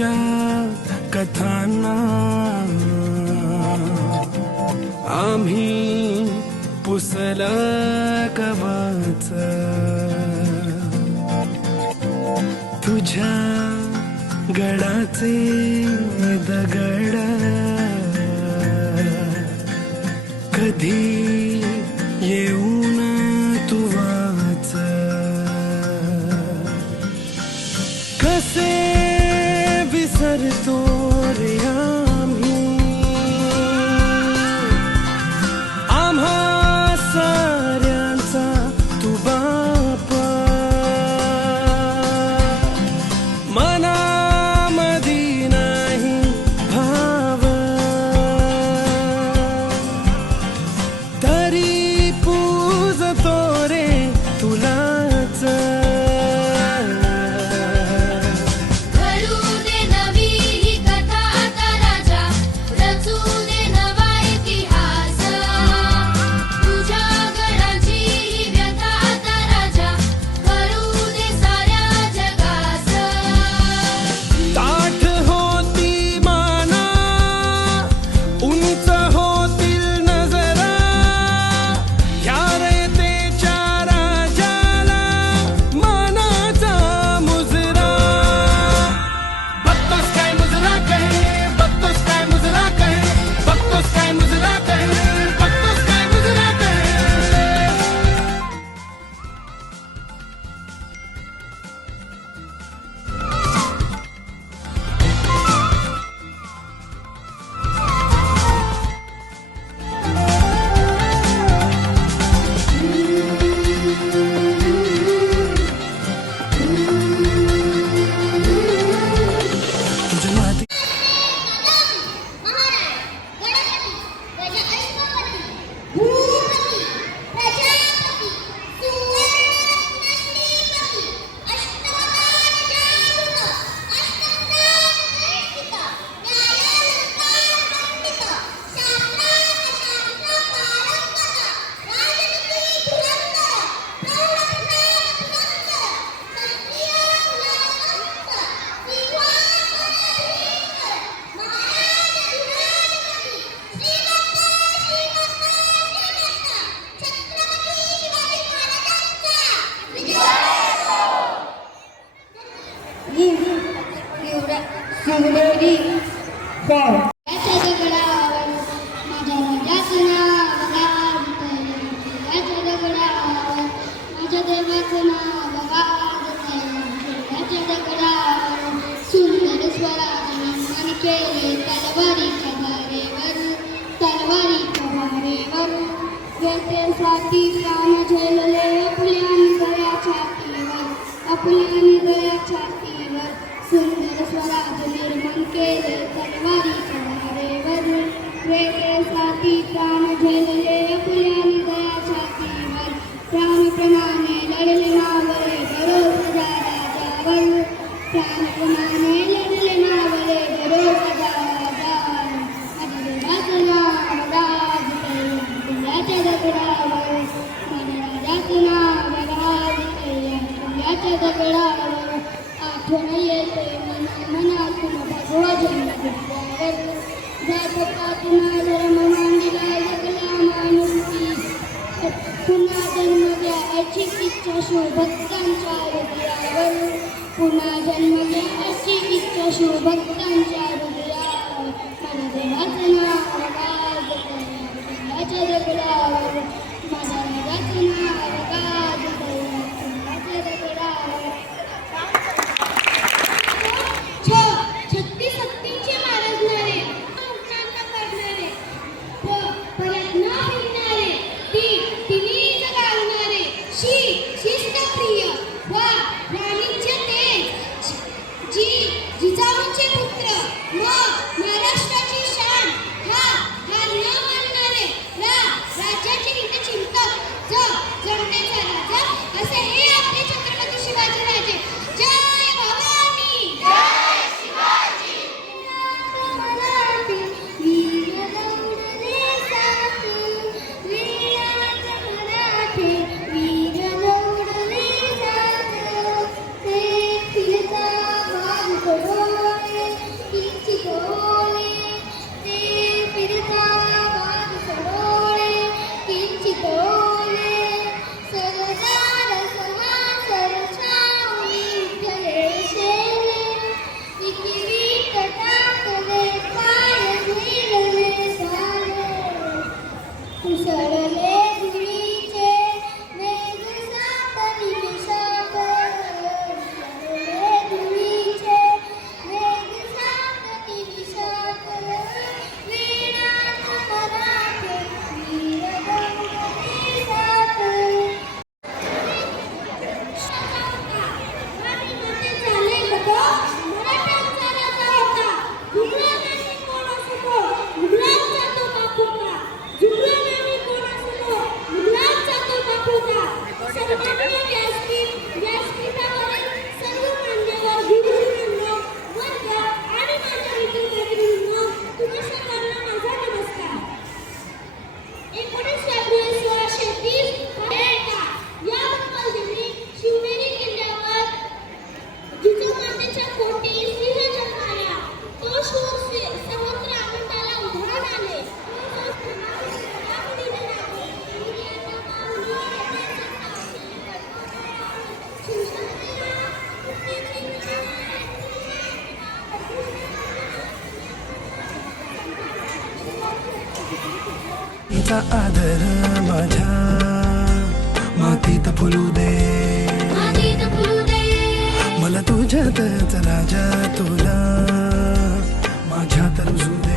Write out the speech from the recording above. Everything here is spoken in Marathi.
तुझ्या कथांना आम्ही पुसल कवच तुझ्या गडाचे दगड कधी येऊन तू वाच कसे विसरतो रे आम्ही आम्हा साऱ्यांचा तू बाप मनामधी नाही भाव तरी पूजतो रे तुलाच शिवनेरी याच्या दगडावर माझ्या राजाचं नाव गाजतंय याच्या दगडावर माझ्या देवाचं नाव गाजतंय याच्या दगडावर सुंदर स्वराज निर्माण केले तलवारीच्या धारेवर व्यथेसाठी प्राण झेलले आपुल्याने गळ्या छातीवर सुंदर स्वराज निर्माण केले तलवारीच्या धारेवर व्यथेसाठी प्राण झेलले आपुल्याने गळ्या छातीवर प्राणप्रमाणे लढले नावरे बरोबर राजावर प्राणप्रमाणे लढले नावरे बरोबर राजावर माझ्या देवाचं नाव गाजतंय याच्या दगडावर माझ्या राजाचं नाव गाजतंय याच्या दगडावर आठवण येते मनातून भगवा जन्म घेतल्यावर जातपातून धर्म मांडला जगला माणुसकी पुन्हा जन्म घ्यायची इच्छा शिवभक्तांच्या हृदयावर पुन्हा जन्म घ्यायची इच्छा शिवभक्तांच्या हृदयावर माझ्या देवाचं नाव गाजतंय याच्या दगडावर माझ्या राजाचं नाव गाजतंय याच्या दगडावर जिजाऊचे पुत्र व महाराष्ट्राची शान हा न मानणारे उसळले धुळीचे मेघ सात निमिषात उसळले धुळीचे मेघ सात निमिषात वीणात मराठे वीरगंगेसात झाले होतो मराठ्यांचा राजा होता जुमल्याने कोणासमोर मुघलांचा तो बाप होता जुमल्याने कोणासमोर मुघलांचा तो बाप होता सर्वांनी व्यासपीठावरील सर्व मान्यवर गुरुजनांनो वर्ग आणि माझ्या मित्रमैत्रिणींनो तुम्हा सर्वांना माझा नमस्कार 19 फेब्रुवारी 1630 या बंगाल दिनी शिवनेरी किल्ल्यावर जिजामातेच्या पोटी सिंह जन्माला तो शूर सर्वत्र आनंदाला उधाण आले तिचा आदर माझ्या मातीत फुलू दे मातीत फुलू दे मला तुझ्यातच राजा तुला माझ्यात रुजू दे